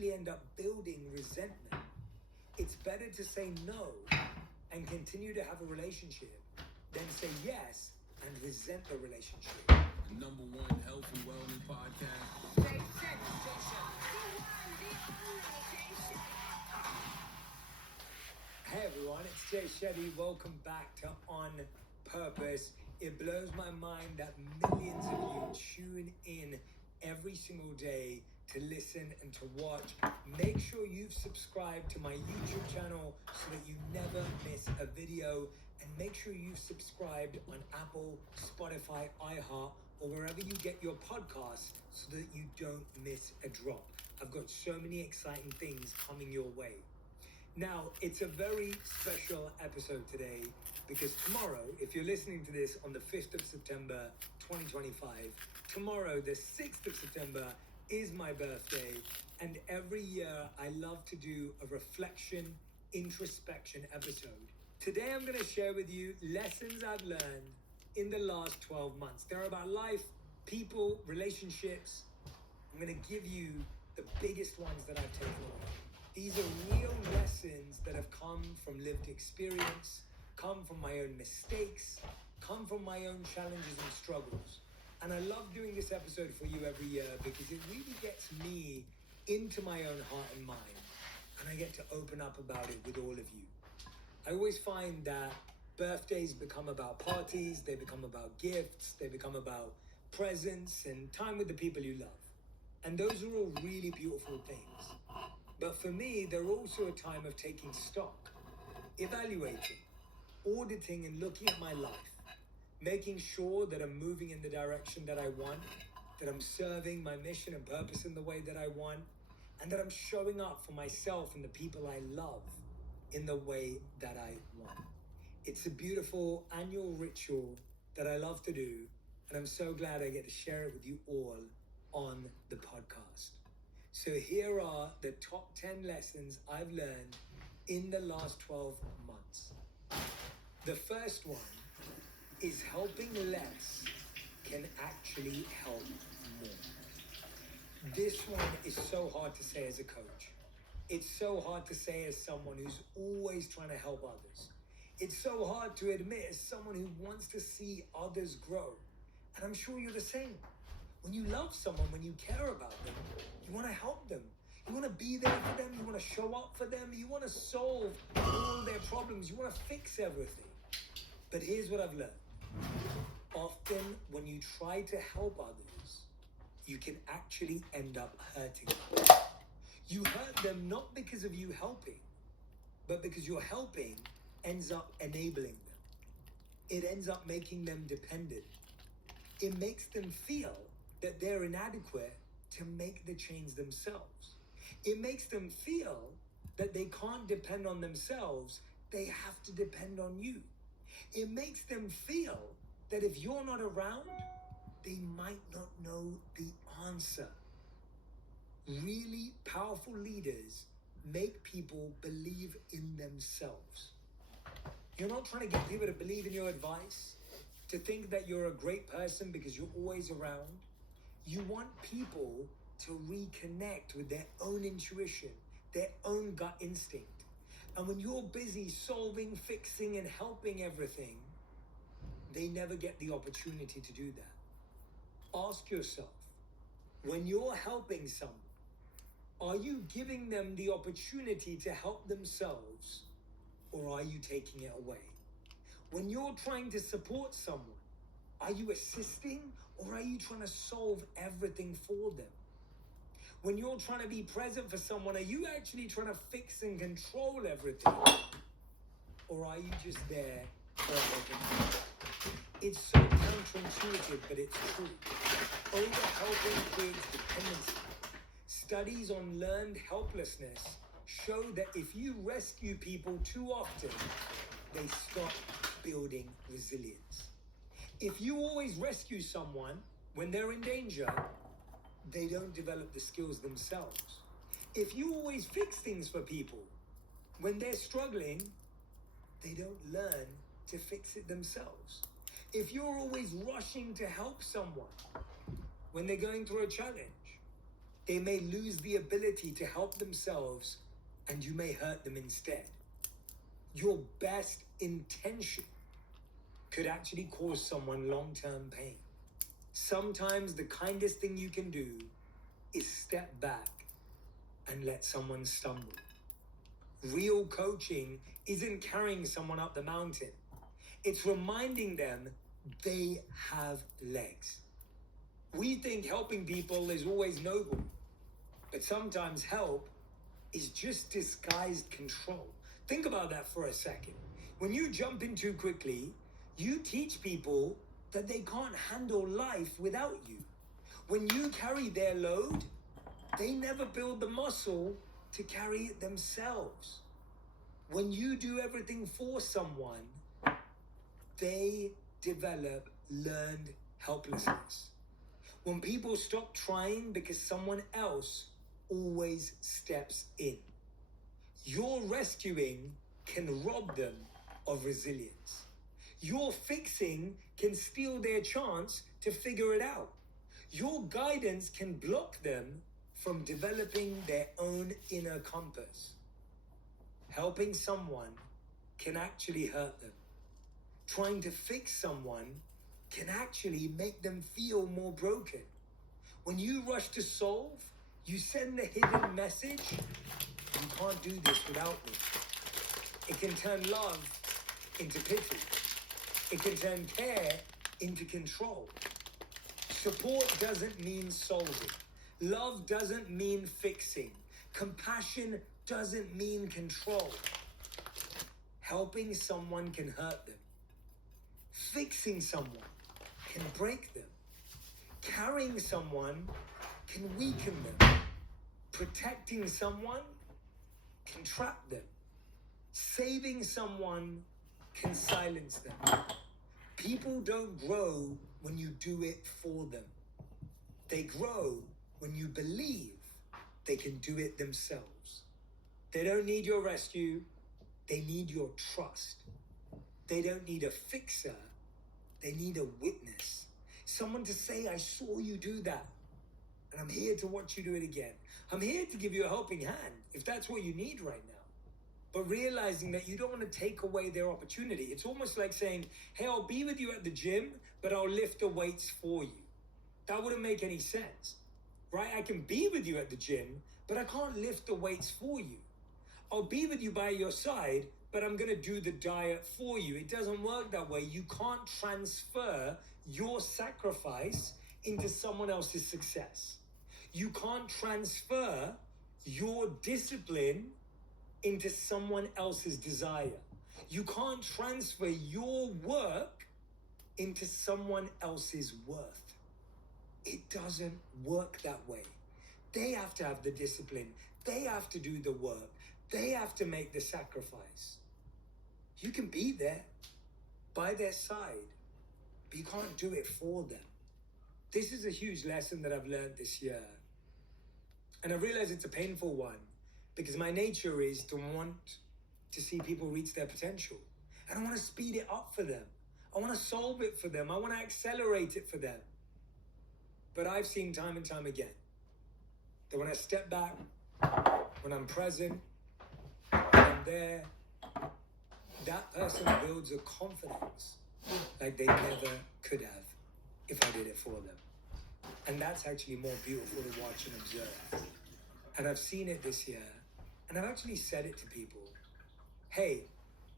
actually end up building resentment. It's better to say no and continue to have a relationship than say yes and resent the relationship. The number one health and wellness podcast. Jay Shetty Station. Hey everyone, it's Jay Shetty. Welcome back to On Purpose. It blows my mind that millions of you tune in every single day to listen and to watch. Make sure you've subscribed to my YouTube channel so that you never miss a video. And make sure you've subscribed on Apple, Spotify, iHeart, or wherever you get your podcasts so that you don't miss a drop. I've got so many exciting things coming your way. Now, it's a very special episode today because tomorrow, if you're listening to this on the 5th of September, 2025, tomorrow, the 6th of September, is my birthday. And every year, I love to do a reflection, introspection episode. Today, I'm going to share with you lessons I've learned in the last 12 months. They're about life, people, relationships. I'm going to give you the biggest ones that I've taken away. These are real lessons that have come from lived experience, come from my own mistakes, come from my own challenges and struggles. And I love doing this episode for you every year because it really gets me into my own heart and mind. And I get to open up about it with all of you. I always find that birthdays become about parties, they become about gifts, they become about presents and time with the people you love. And those are all really beautiful things. But for me, they're also a time of taking stock, evaluating, auditing and looking at my life, making sure that I'm moving in the direction that I want, that I'm serving my mission and purpose in the way that I want, and that I'm showing up for myself and the people I love in the way that I want. It's a beautiful annual ritual that I love to do, and I'm so glad I get to share it with you all on the podcast. So here are the top 10 lessons I've learned in the last 12 months. The first one is helping less can actually help more. This one is so hard to say as a coach. It's so hard to say as someone who's always trying to help others. It's so hard to admit as someone who wants to see others grow. And I'm sure you're the same. When you love someone, when you care about them, you want to help them. You want to be there for them. You want to show up for them. You want to solve all their problems. You want to fix everything. But here's what I've learned. Often when you try to help others, you can actually end up hurting them. You hurt them not because of you helping, but because your helping ends up enabling them. It ends up making them dependent. It makes them feel that they're inadequate to make the change themselves. It makes them feel that they can't depend on themselves, they have to depend on you. It makes them feel that if you're not around, they might not know the answer. Really powerful leaders make people believe in themselves. You're not trying to get people to believe in your advice, to think that you're a great person because you're always around. You want people to reconnect with their own intuition, their own gut instinct. And when you're busy solving, fixing, and helping everything, they never get the opportunity to do that. Ask yourself, when you're helping someone, are you giving them the opportunity to help themselves, or are you taking it away? When you're trying to support someone, are you assisting or are you trying to solve everything for them? When you're trying to be present for someone, are you actually trying to fix and control everything? Or are you just there for everything? It's so counterintuitive, but it's true. Over-helping creates dependency. Studies on learned helplessness show that if you rescue people too often, they stop building resilience. If you always rescue someone when they're in danger, they don't develop the skills themselves. If you always fix things for people when they're struggling, they don't learn to fix it themselves. If you're always rushing to help someone when they're going through a challenge, They may lose the ability to help themselves, and you may hurt them instead. Your best intention could actually cause someone long-term pain. Sometimes the kindest thing you can do is step back and let someone stumble. Real coaching isn't carrying someone up the mountain. It's reminding them they have legs. We think helping people is always noble, but sometimes help is just disguised control. Think about that for a second. When you jump in too quickly, you teach people that they can't handle life without you. When you carry their load, they never build the muscle to carry it themselves. When you do everything for someone, they develop learned helplessness. When people stop trying because someone else always steps in, your rescuing can rob them of resilience. Your fixing can steal their chance to figure it out. Your guidance can block them from developing their own inner compass. Helping someone can actually hurt them. Trying to fix someone can actually make them feel more broken. When you rush to solve, you send the hidden message, you can't do this without me. It can turn love into pity. It can turn care into control. Support doesn't mean solving. Love doesn't mean fixing. Compassion doesn't mean control. Helping someone can hurt them. Fixing someone can break them. Carrying someone can weaken them. Protecting someone can trap them. Saving someone can silence them. People don't grow when you do it for them. They grow when you believe they can do it themselves. They don't need your rescue. They need your trust. They don't need a fixer. They need a witness. Someone to say, I saw you do that, and I'm here to watch you do it again. I'm here to give you a helping hand, if that's what you need right now. But realizing that you don't want to take away their opportunity. It's almost like saying, hey, I'll be with you at the gym, but I'll lift the weights for you. That wouldn't make any sense, right? I can be with you at the gym, but I can't lift the weights for you. I'll be with you by your side, but I'm going to do the diet for you. It doesn't work that way. You can't transfer your sacrifice into someone else's success. You can't transfer your discipline into someone else's desire. You can't transfer your work into someone else's worth. It doesn't work that way. They have to have the discipline. They have to do the work. They have to make the sacrifice. You can be there by their side, but you can't do it for them. This is a huge lesson that I've learned this year. And I realize it's a painful one because my nature is to want to see people reach their potential. And I want to speed it up for them. I want to solve it for them. I want to accelerate it for them. But I've seen time and time again that when I step back, when I'm present, when I'm there, that person builds a confidence like they never could have if I did it for them. And that's actually more beautiful to watch and observe. And I've seen it this year, and I've actually said it to people. Hey,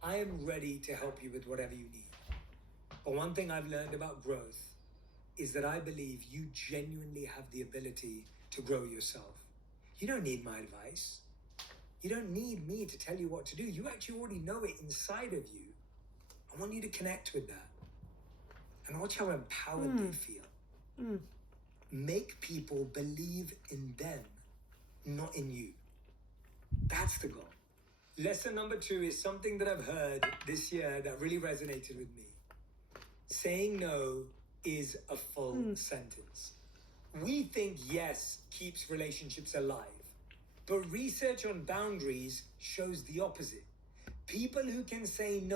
I am ready to help you with whatever you need. But one thing I've learned about growth is that I believe you genuinely have the ability to grow yourself. You don't need my advice. You don't need me to tell you what to do. You actually already know it inside of you. I want you to connect with that. And watch how empowered they feel. Make people believe in them, not in you. That's the goal. Lesson number 2 is something that I've heard this year that really resonated with me. Saying no is a full sentence. We think yes keeps relationships alive, but research on boundaries shows the opposite. People who can say no